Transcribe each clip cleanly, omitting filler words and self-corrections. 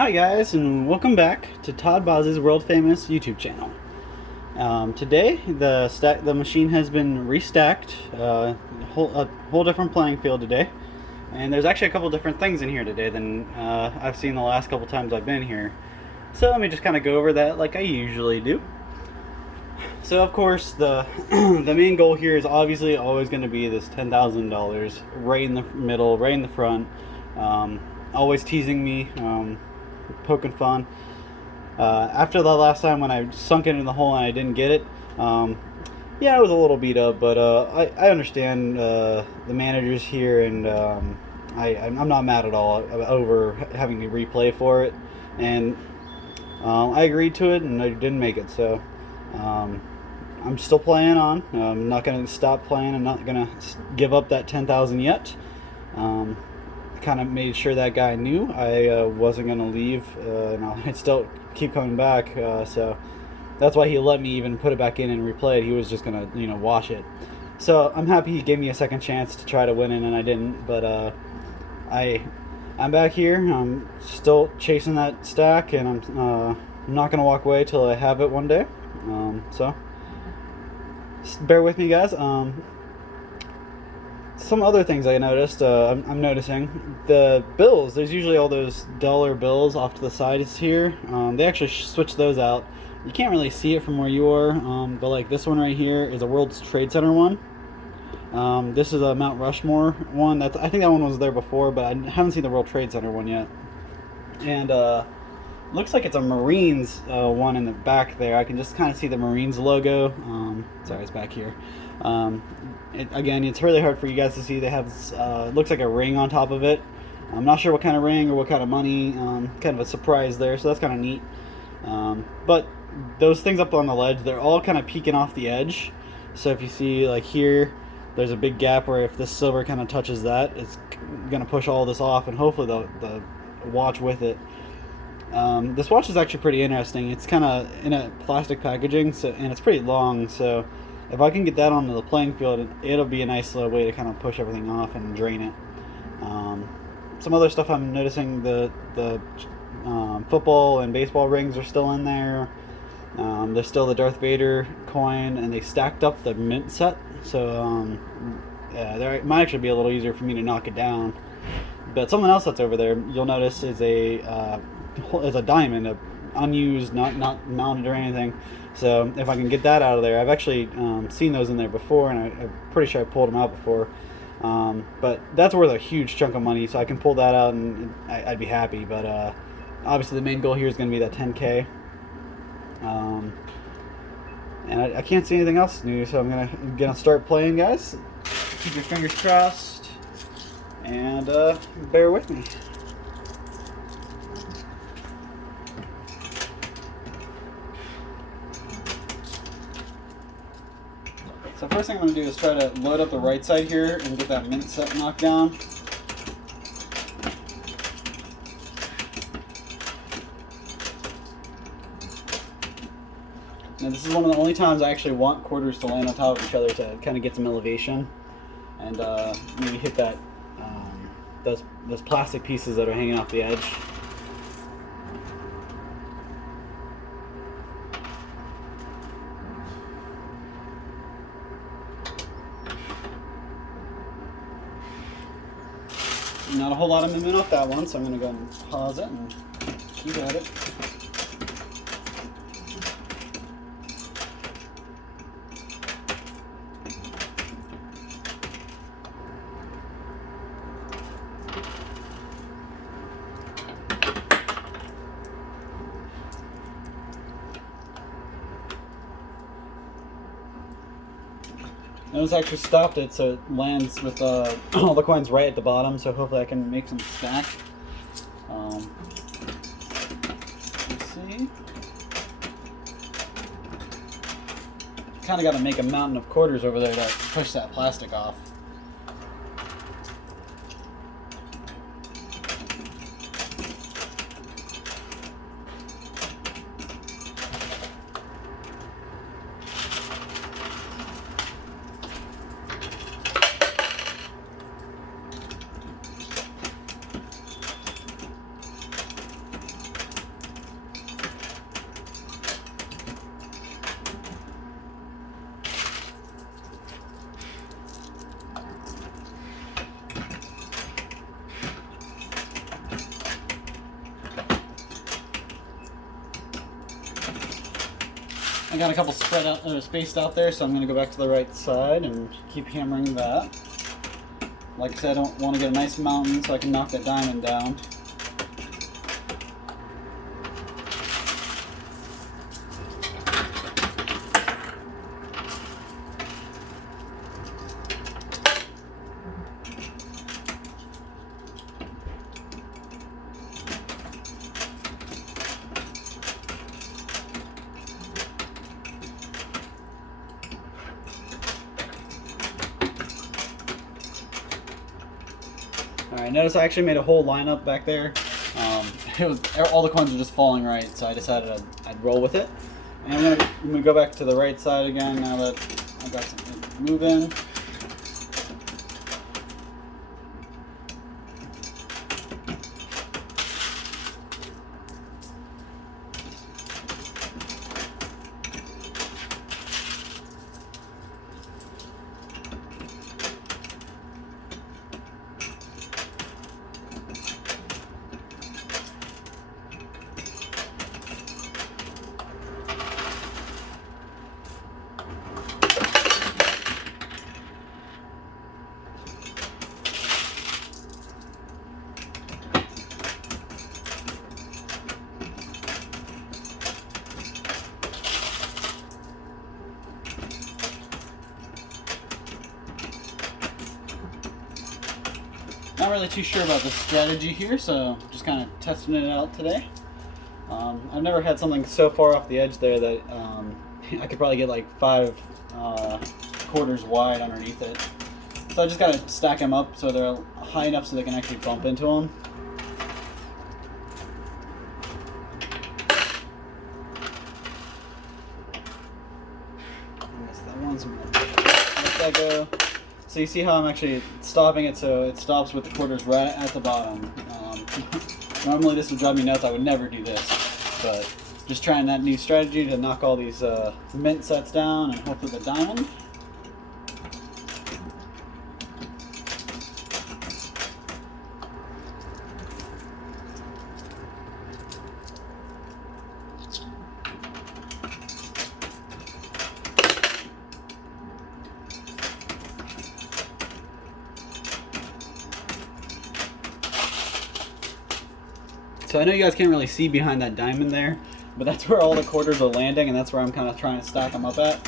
Hi guys, and welcome back to Todd Boz's world famous YouTube channel. Today the machine has been restacked, a whole different playing field today, and there's actually a couple different things in here today than I've seen the last couple times I've been here. So let me just kind of go over that like I usually do. So of course the the main goal here is obviously always going to be this $10,000 right in the middle, right in the front. Always teasing me. Poking fun. After the last time when I sunk it in the hole and I didn't get it, yeah, I was a little beat up, but I understand the managers here, and I'm not mad at all over having to replay for it, and I agreed to it, and I didn't make it, so I'm still playing on. I'm not going to stop playing. I'm not going to give up that 10,000 yet. Kind of made sure that guy knew I wasn't going to leave, and I'd still keep coming back, so that's why he let me even put it back in and replay it. He was just going to, wash it. So I'm happy he gave me a second chance to try to win it, and I didn't, but I'm back here. I'm still chasing that stack, and I'm not going to walk away till I have it one day, so just bear with me, guys. Some other things I noticed, I'm noticing the bills. There's usually all those dollar bills off to the sides here. They actually switched those out. You can't really see it from where you are, but like this one right here is a World Trade Center one. This is a Mount Rushmore one. I think that one was there before, but I haven't seen the World Trade Center one yet. And looks like it's a Marines one in the back there. I can just kind of see the Marines logo. Sorry, it's back here. Again, it's really hard for you guys to see. They have looks like a ring on top of it. I'm not sure what kind of ring or what kind of money. Kind of a surprise there, so that's kind of neat. But those things up on the ledge, they're all kind of peeking off the edge. So if you see, like here, there's a big gap where if this silver kind of touches that, it's going to push all this off, and hopefully the watch with it. This watch is actually pretty interesting. It's kind of in a plastic packaging, and it's pretty long, so if I can get that onto the playing field, it'll be a nice little way to kind of push everything off and drain it. Some other stuff I'm noticing, the football and baseball rings are still in there. There's still the Darth Vader coin, and they stacked up the mint set, so there it might actually be a little easier for me to knock it down. But something else that's over there, you'll notice, is a diamond, unused, not mounted or anything. So if I can get that out of there, I've actually seen those in there before, and I'm pretty sure I pulled them out before. But that's worth a huge chunk of money, so I can pull that out, and I'd be happy. But obviously the main goal here is going to be that 10K. And I can't see anything else new, so I'm gonna start playing, guys. Keep your fingers crossed, and bear with me. So first thing I'm going to do is try to load up the right side here and get that mint set knocked down. Now this is one of the only times I actually want quarters to land on top of each other to kind of get some elevation, and maybe hit that those plastic pieces that are hanging off the edge. Not a whole lot of movement off that one, so I'm going to go and pause it and keep at it. Notice I actually stopped it so it lands with all the coins right at the bottom, so hopefully I can make some stack. Let's see. Kind of got to make a mountain of quarters over there to push that plastic off. I got a couple spread out, spaced out there, so I'm going to go back to the right side and keep hammering that. Like I said, I don't want to get a nice mountain so I can knock that diamond down. Alright, notice I actually made a whole lineup back there. All the coins are just falling right, so I decided I'd roll with it. And I'm gonna go back to the right side again now that I've got something to move in. Not really too sure about the strategy here, so just kind of testing it out today. I've never had something so far off the edge there that I could probably get like 5 quarters wide underneath it. So I just gotta stack them up so they're high enough so they can actually bump into them. I guess that one's let that go. So you see how I'm actually stopping it so it stops with the quarters right at the bottom. Normally this would drive me nuts, I would never do this, but just trying that new strategy to knock all these mint sets down and hopefully the diamond. So I know you guys can't really see behind that diamond there, but that's where all the quarters are landing, and that's where I'm kind of trying to stack them up at.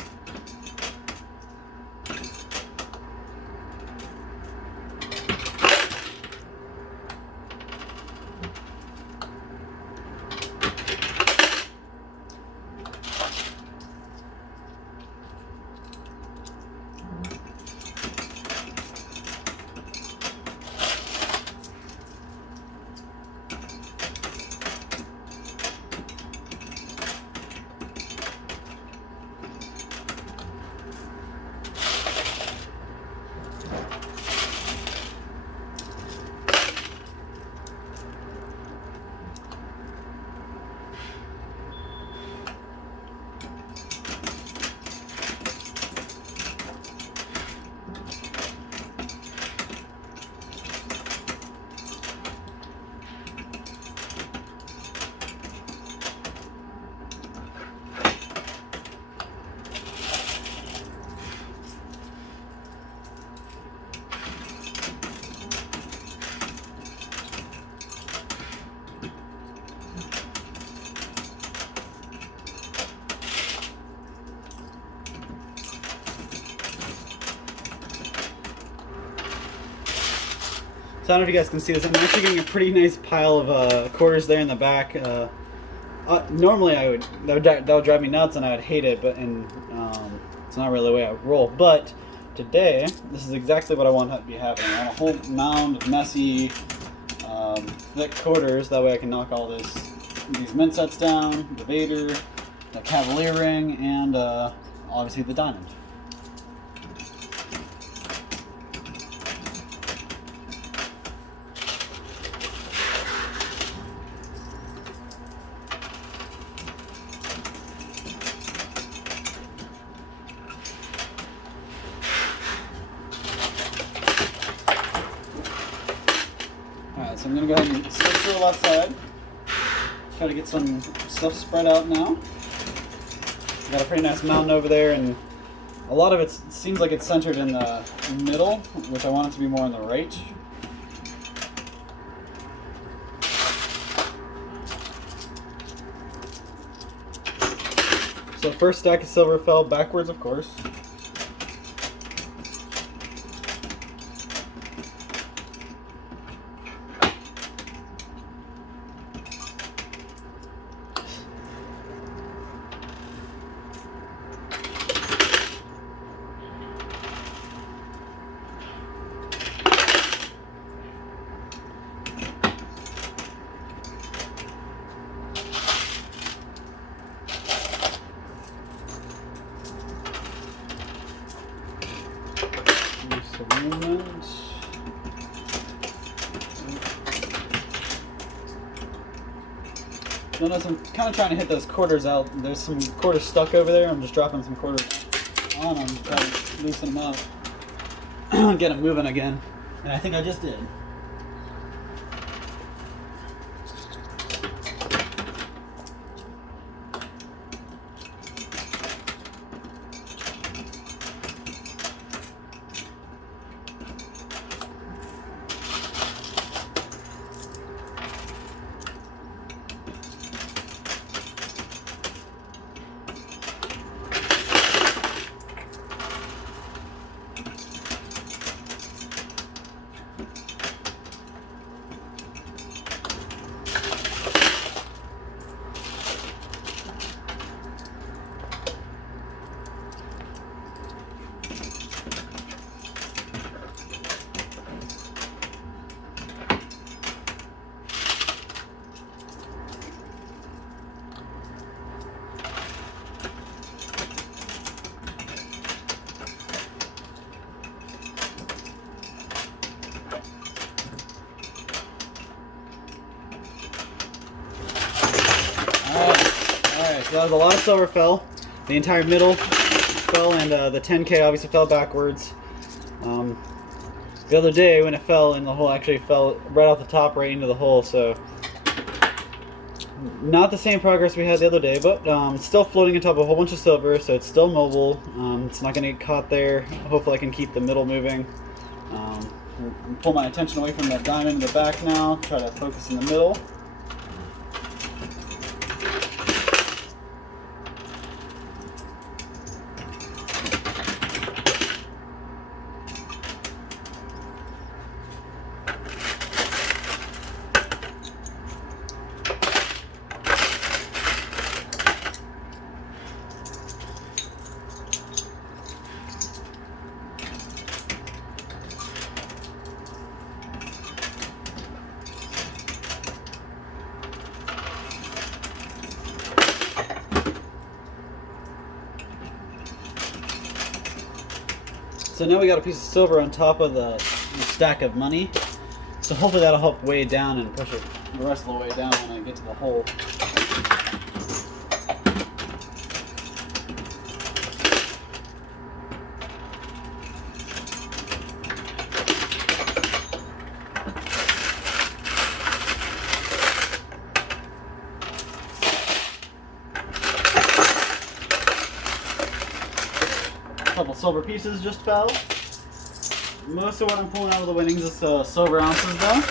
So I don't know if you guys can see this. I'm actually getting a pretty nice pile of quarters there in the back. Normally that would drive me nuts and I would hate it, but it's not really the way I roll. But today, this is exactly what I want to be happening. I want a whole mound of messy, thick quarters. That way I can knock all these mint sets down, the Vader, the Cavalier ring, and obviously the diamond. Alright, so I'm going to go ahead and switch to the left side. Try to get some stuff spread out now. got a pretty nice mountain over there, and a lot of it seems like it's centered in the middle, which I want it to be more on the right. So the first stack of silver fell backwards, of course. Notice I'm kind of trying to hit those quarters out. There's some quarters stuck over there. I'm just dropping some quarters on them, trying to loosen them up, get them moving again. And I think I just did. So that was a lot of silver fell. The entire middle fell, and the 10K obviously fell backwards. The other day when it fell in the hole, actually fell right off the top right into the hole, so not the same progress we had the other day, but it's still floating on top of a whole bunch of silver, so it's still mobile. It's not going to get caught there. Hopefully I can keep the middle moving. Pull my attention away from that diamond in the back now, try to focus in the middle. So now we got a piece of silver on top of the stack of money. So hopefully that'll help weigh it down and push it the rest of the way down when I get to the hole. A couple silver pieces just fell. Most of what I'm pulling out of the winnings is silver ounces though.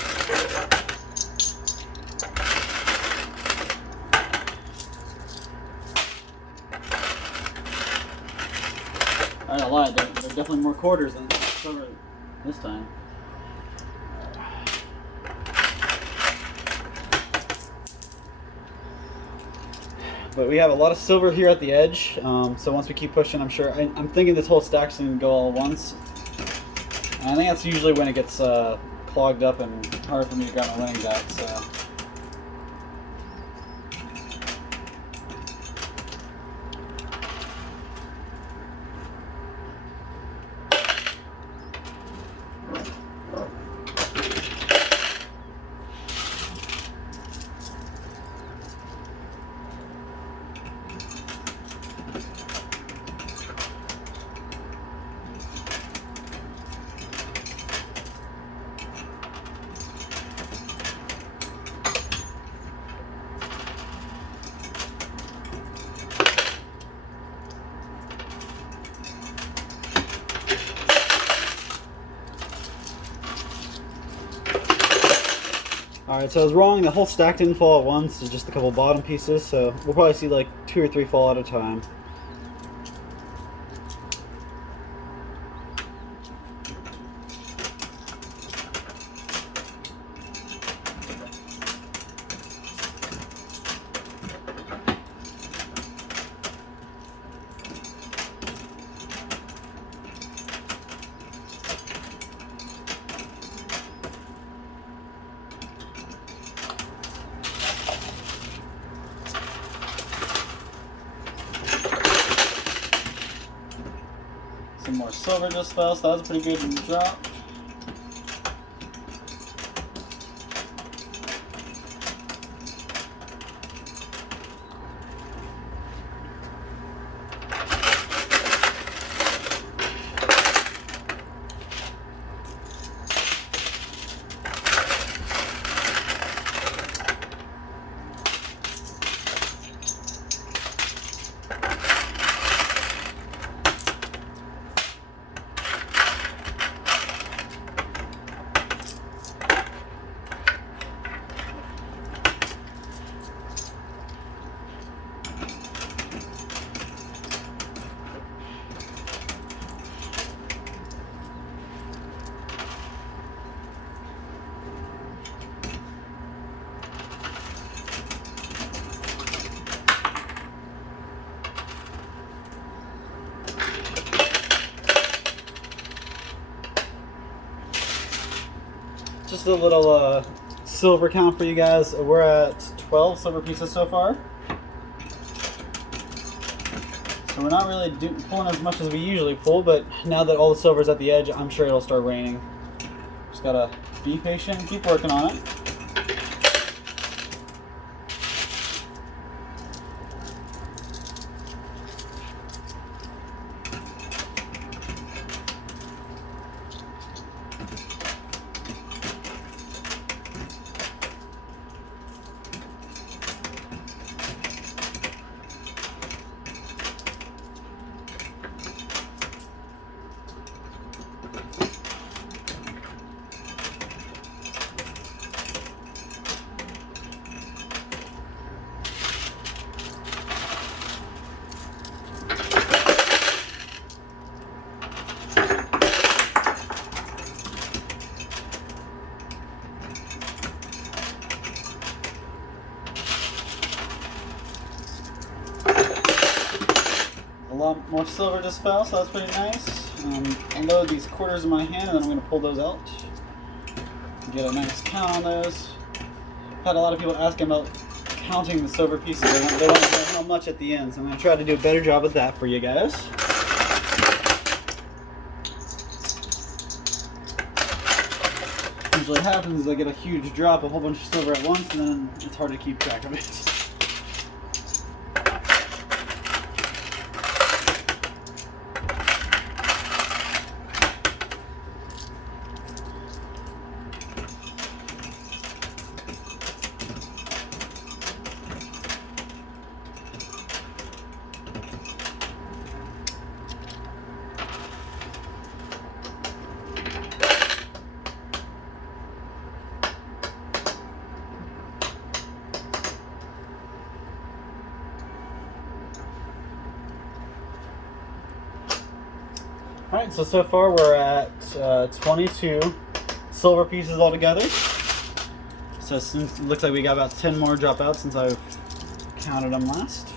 I don't lie, there are definitely more quarters than silver this time. But we have a lot of silver here at the edge, so once we keep pushing, I'm sure, I'm thinking this whole stack's going to go all at once. And I think that's usually when it gets clogged up and hard for me to grab my winnings out, so. Alright, so I was wrong. The whole stack didn't fall at once. It's just a couple bottom pieces, so we'll probably see like 2 or 3 fall at a time. Some more silver just fell, so that was a pretty good drop. Just a little silver count for you guys. We're at 12 silver pieces so far. So we're not really pulling as much as we usually pull, but now that all the silver's at the edge, I'm sure it'll start raining. Just gotta be patient and keep working on it. A lot more silver just fell, so that's pretty nice. Unload these quarters in my hand, and then I'm going to pull those out. Get a nice count on those. I've had a lot of people asking about counting the silver pieces. They want to know how much at the end, so I'm going to try to do a better job of that for you guys. Usually what happens is I get a huge drop, a whole bunch of silver at once, and then it's hard to keep track of it. Alright, so far we're at 22 silver pieces altogether. So since it looks like we got about 10 more drop out since I've counted them last.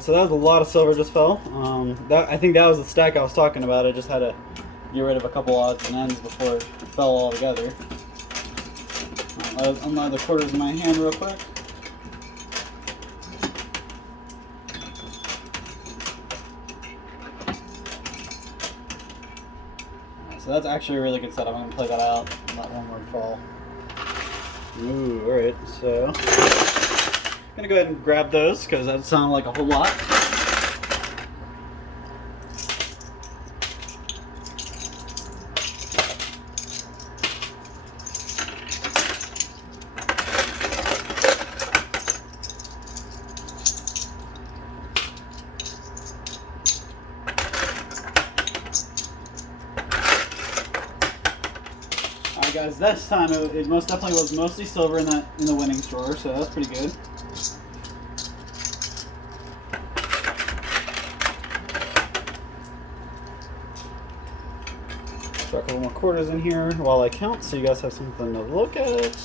Alright, so that was a lot of silver just fell. I think that was the stack I was talking about. I just had to get rid of a couple odds and ends before it fell all together. I'll unload the quarters in my hand real quick. So that's actually a really good setup. I'm going to play that out and let one more fall. Ooh, alright, so I'm going to go ahead and grab those because that sounded like a whole lot. Alright guys, this time it most definitely was mostly silver in the winnings drawer, so that's pretty good. Throw a couple more quarters in here while I count so you guys have something to look at.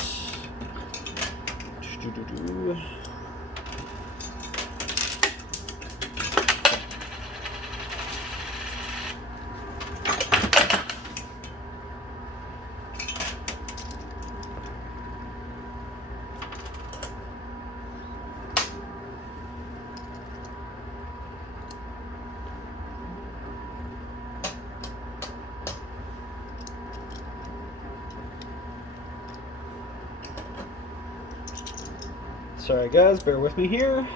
Sorry guys, bear with me here.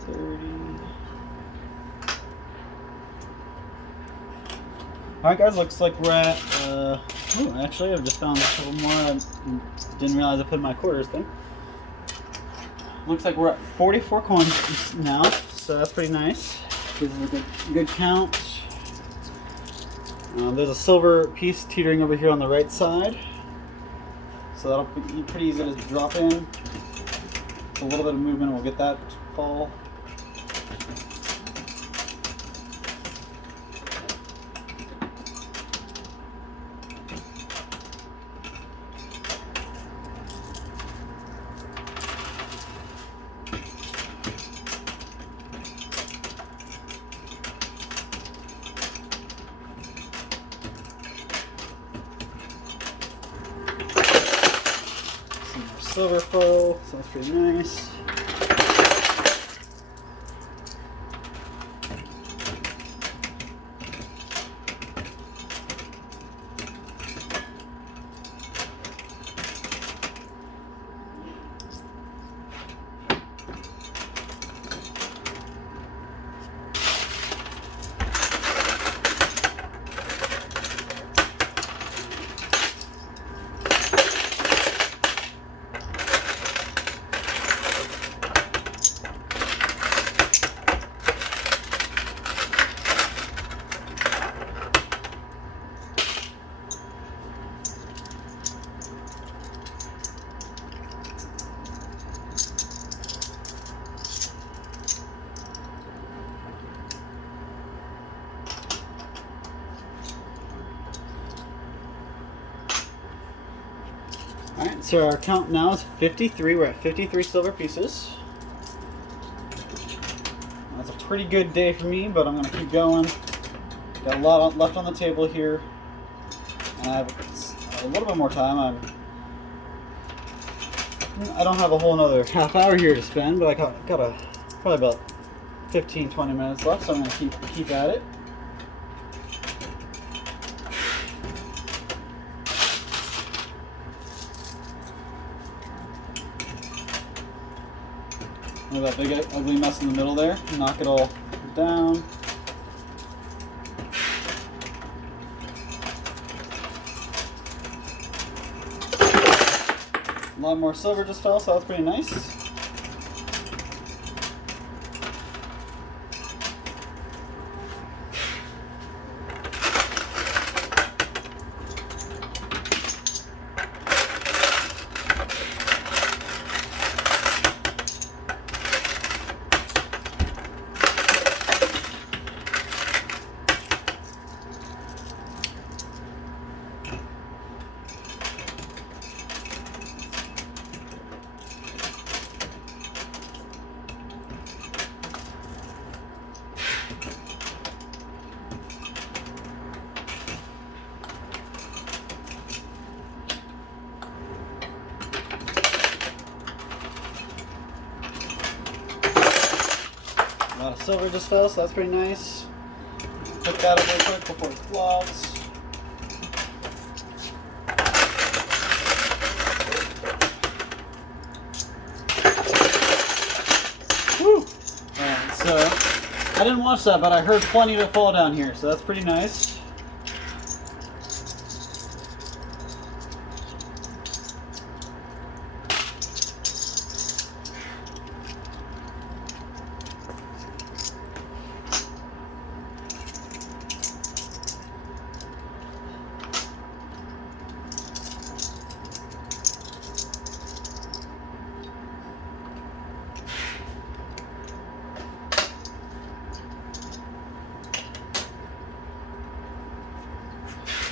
30. Alright guys, looks like we're at, actually I've just found a couple more. I didn't realize I put in my quarters thing. Looks like we're at 44 coins now, so that's pretty nice. Gives us a good count. There's a silver piece teetering over here on the right side. So that'll be pretty easy to drop in. A little bit of movement, we'll get that fall. Silver foil, so that's pretty nice. Alright, so our count now is 53. We're at 53 silver pieces. That's a pretty good day for me, but I'm going to keep going. Got a lot left on the table here. And I have a little bit more time. I don't have a whole another half hour here to spend, but I got probably about 15-20 minutes left, so I'm going to keep at it. Look at that big ugly mess in the middle there. Knock it all down. A lot more silver just fell, so that's pretty nice. silver just fell, so that's pretty nice. Pick that up real quick before it clogs. Woo! Alright, so I didn't watch that, but I heard plenty of it fall down here, so that's pretty nice.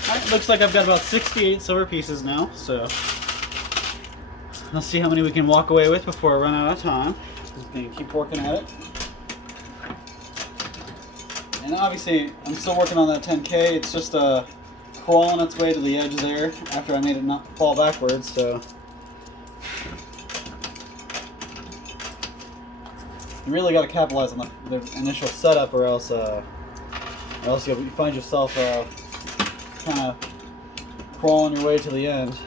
Alright, looks like I've got about 68 silver pieces now, so let's see how many we can walk away with before I run out of time. We can keep working at it. And obviously, I'm still working on that 10K. It's just crawling its way to the edge there after I made it not fall backwards, so you really got to capitalize on the initial setup, or else you'll find yourself kind of crawling your way to the end.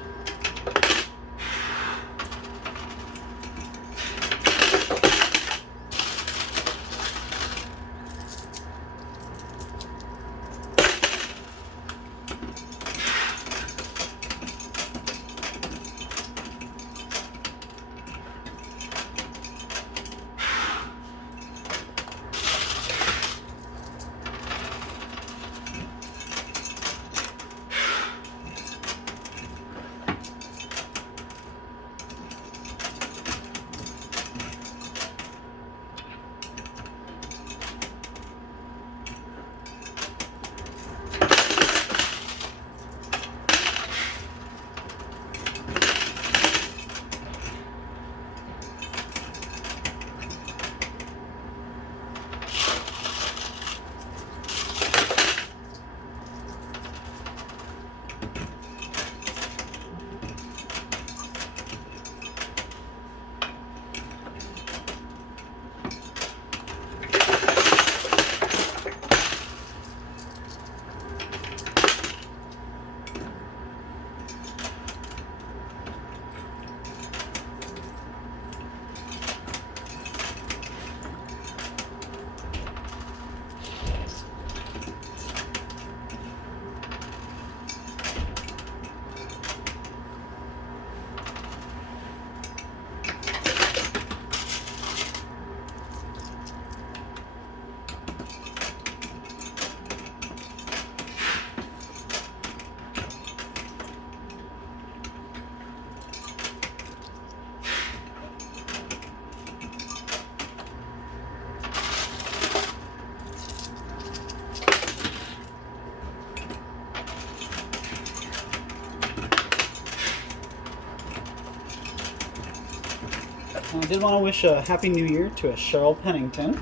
I did want to wish a Happy New Year to a Cheryl Pennington.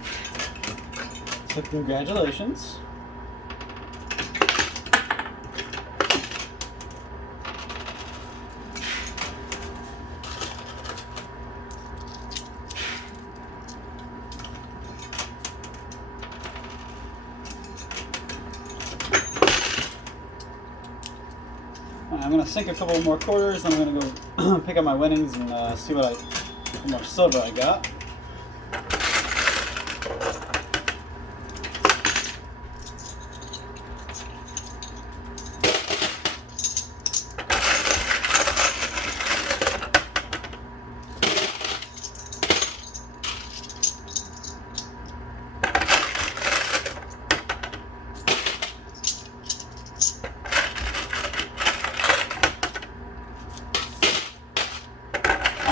So congratulations. I'm going to sink a couple more quarters, then I'm going to go pick up my winnings and see how much silver I got.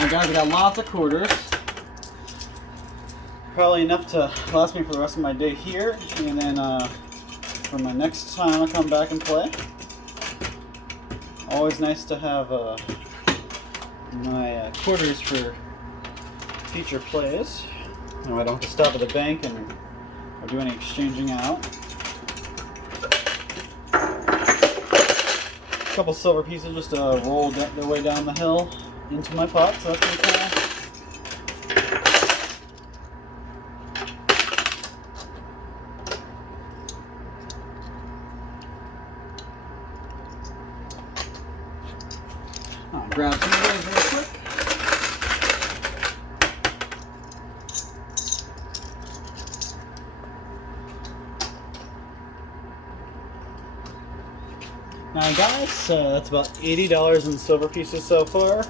Guys, I got lots of quarters. Probably enough to last me for the rest of my day here, and then for my next time I come back and play. Always nice to have my quarters for future plays. No, I don't have to stop at the bank or do any exchanging out. A couple silver pieces just roll their way down the hill into my pot, so that's pretty cool. grab some of those real quick. Now guys, that's about $80 in silver pieces so far.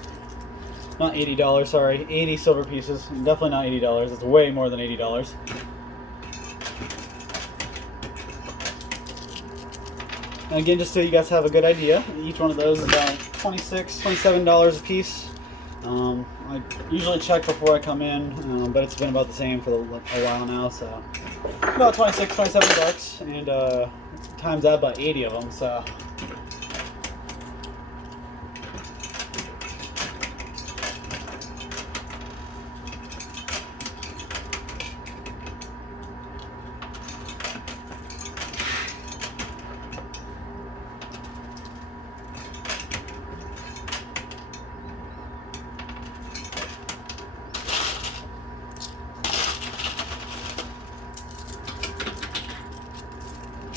Not $80, sorry, 80 silver pieces. Definitely not $80, it's way more than $80. And again, just so you guys have a good idea, each one of those is about $26, $27 a piece. I usually check before I come in, but it's been about the same for a while now, so about 26, 27 bucks, and times that by 80 of them, so.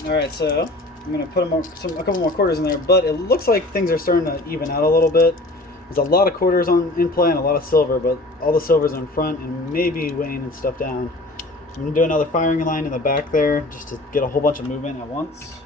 Alright, so I'm going to put a couple more quarters in there, but it looks like things are starting to even out a little bit. There's a lot of quarters in play and a lot of silver, but all the silver's in front and maybe weighing and stuff down. I'm going to do another firing line in the back there just to get a whole bunch of movement at once.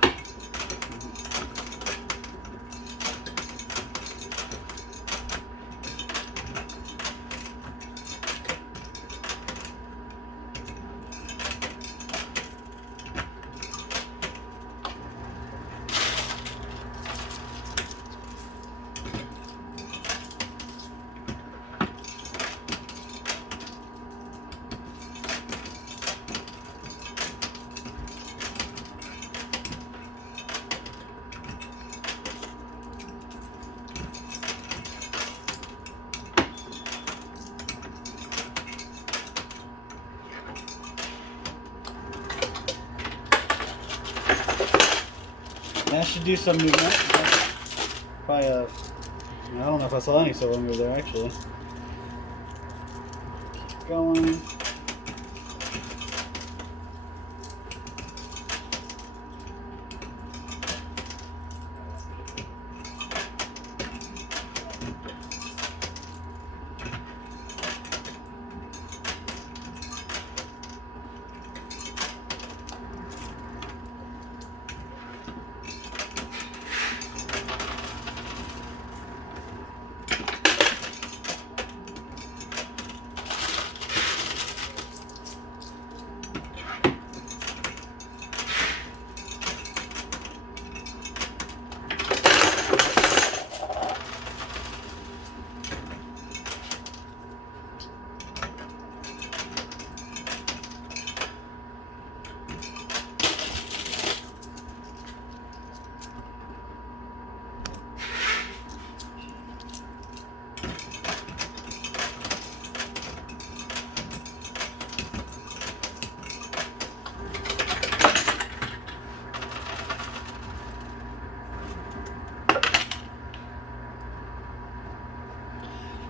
That should do some movement. Probably I don't know if I saw any silver move there actually. Keep going.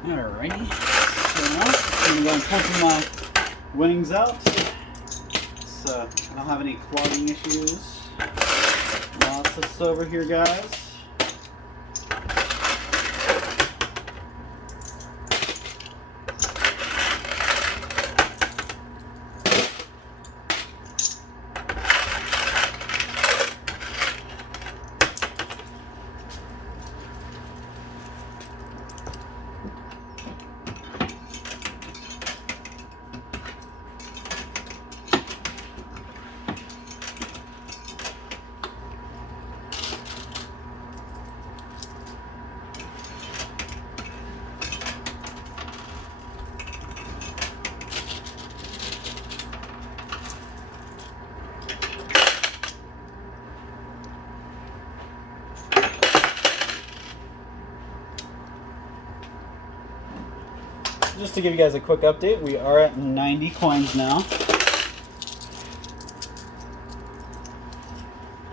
Alrighty, so now I'm going to go and pull my wings out, so I don't have any clogging issues. Lots of silver here, guys. Just to give you guys a quick update, we are at 90 coins now.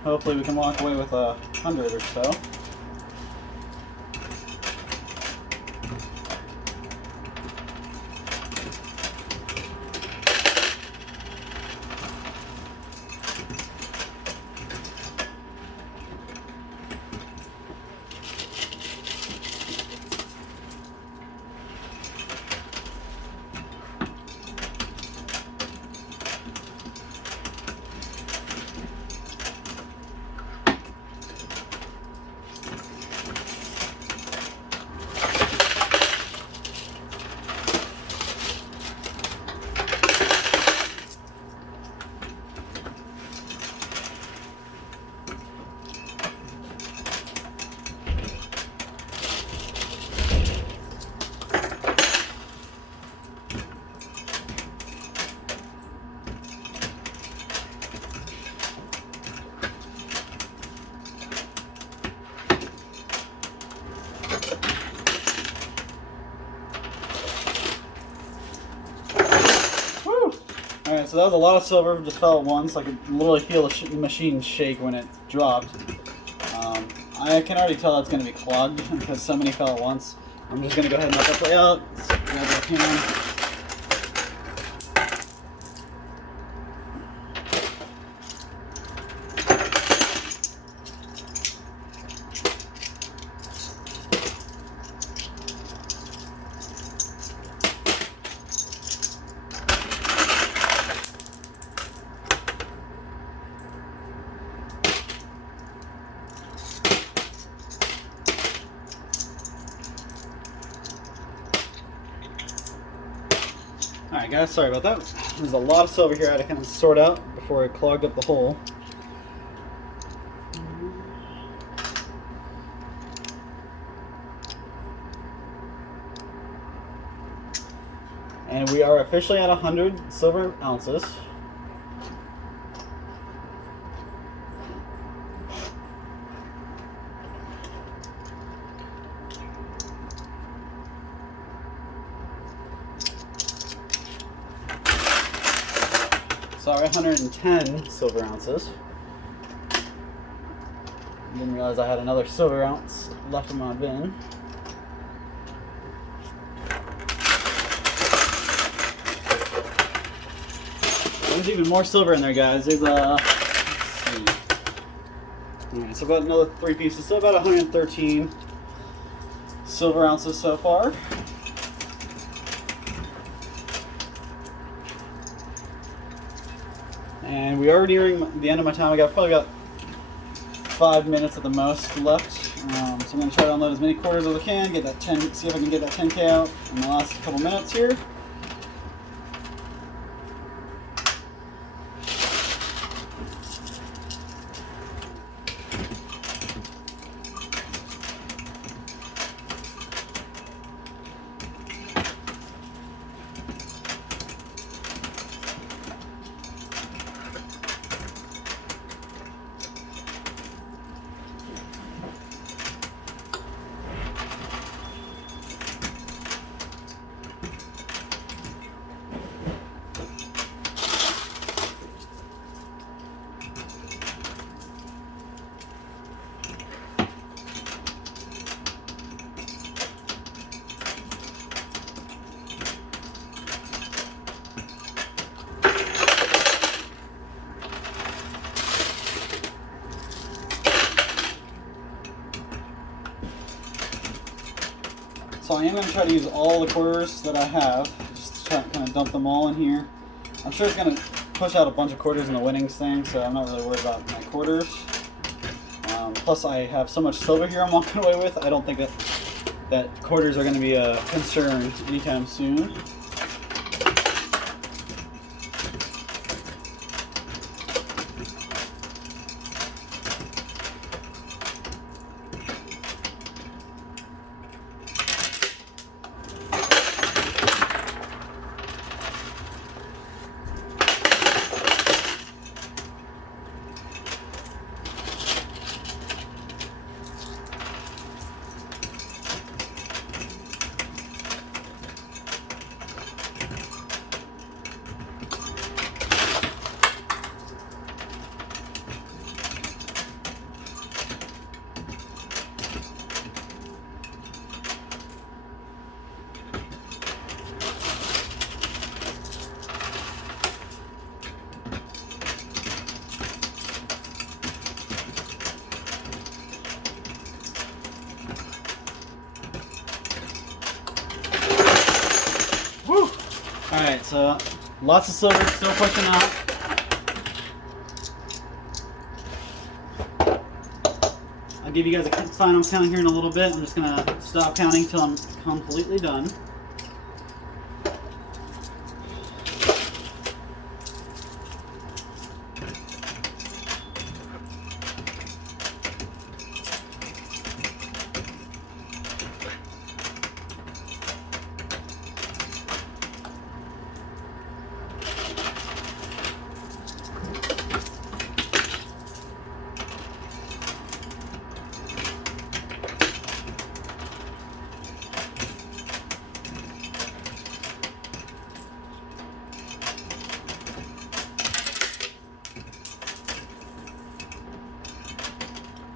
Hopefully we can walk away with 100 or so. so that was a lot of silver just fell at once. I could literally feel the machine shake when it dropped. I can already tell it's going to be clogged because so many fell at once. I'm just going to go ahead and let that play out. Let's grab that can. Alright guys, sorry about that. There's a lot of silver here I had to kind of sort out before it clogged up the hole. And we are officially at 100 silver ounces. Sorry, 110 silver ounces. Didn't realize I had another silver ounce left in my bin. There's even more silver in there, guys. There's let's see. Alright, so about another 3 pieces. So about 113 silver ounces so far. And we are nearing the end of my time. I probably got 5 minutes at the most left. So I'm going to try to unload as many quarters as I can, get that 10, see if I can get that 10K out in the last couple minutes here. So I am going to try to use all the quarters that I have, just to try to kind of dump them all in here. I'm sure it's going to push out a bunch of quarters in the winnings thing, so I'm not really worried about my quarters. Plus I have so much silver here I'm walking away with, I don't think that quarters are going to be a concern anytime soon. Alright, so lots of silver still pushing out. I'll give you guys a final count here in a little bit. I'm just going to stop counting until I'm completely done.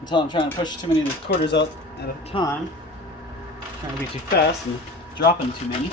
until I'm trying to push too many of these quarters out at a time. Trying to be too fast and dropping too many.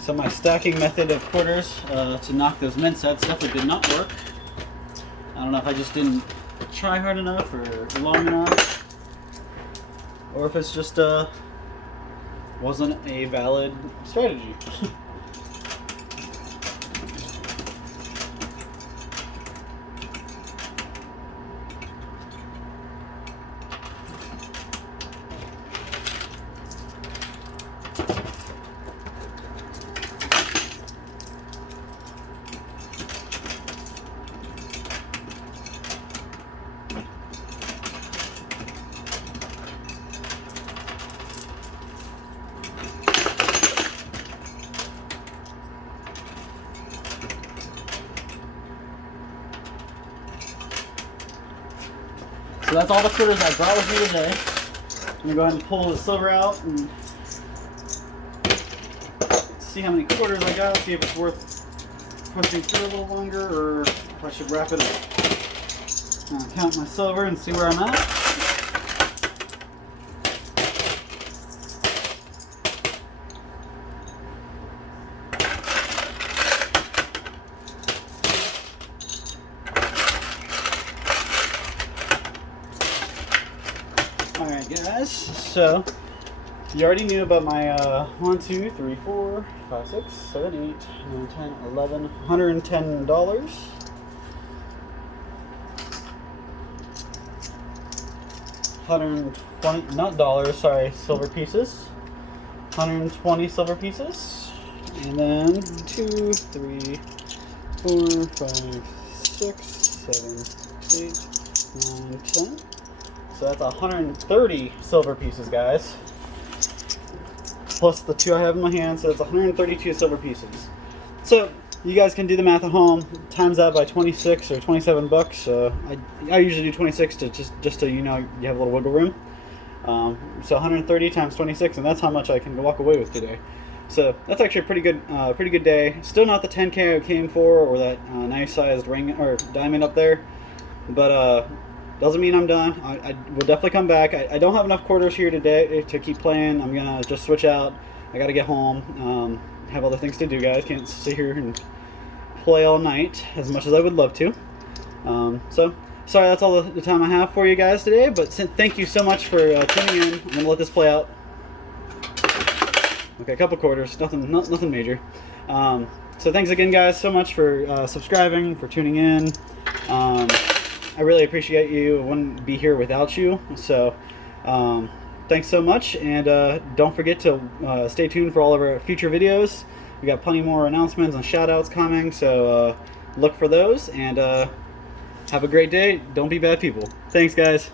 So my stacking method of quarters to knock those mint sets definitely did not work. I don't know if I just didn't try hard enough or long enough, or if it's just wasn't a valid strategy. So that's all the quarters I brought with me today. I'm going to go ahead and pull the silver out and see how many quarters I got, see if it's worth pushing through a little longer or if I should wrap it up. Count my silver and see where I'm at. Alright guys, so you already knew about my 1, 2, 3, 4, 5, 6, 7, 8, 9, 10, 11, $110. $120, not dollars, sorry, silver pieces. 120 silver pieces. And then 2, 3, 4, 5, 6, 7, 8, 9, 10. So that's 130 silver pieces, guys. Plus the 2 I have in my hand, so it's 132 silver pieces. So you guys can do the math at home. Times that by 26 or 27 bucks. I usually do 26 to just so you know you have a little wiggle room. So 130 times 26, and that's how much I can walk away with today. So that's actually a pretty good day. Still not the 10K I came for, or that nice sized ring or diamond up there, but doesn't mean I'm done. I will definitely come back. I don't have enough quarters here today to keep playing. I'm gonna just switch out. I gotta get home. Have other things to do, guys. Can't sit here and play all night as much as I would love to. So sorry, that's all the time I have for you guys today. But thank you so much for tuning in. I'm gonna let this play out. Okay, a couple quarters, nothing major. So thanks again, guys, so much for subscribing, for tuning in. I really appreciate you. I wouldn't be here without you. So thanks so much, and don't forget to stay tuned for all of our future videos. We got plenty more announcements and shout outs coming, so look for those, and have a great day. Don't be bad people. Thanks, guys.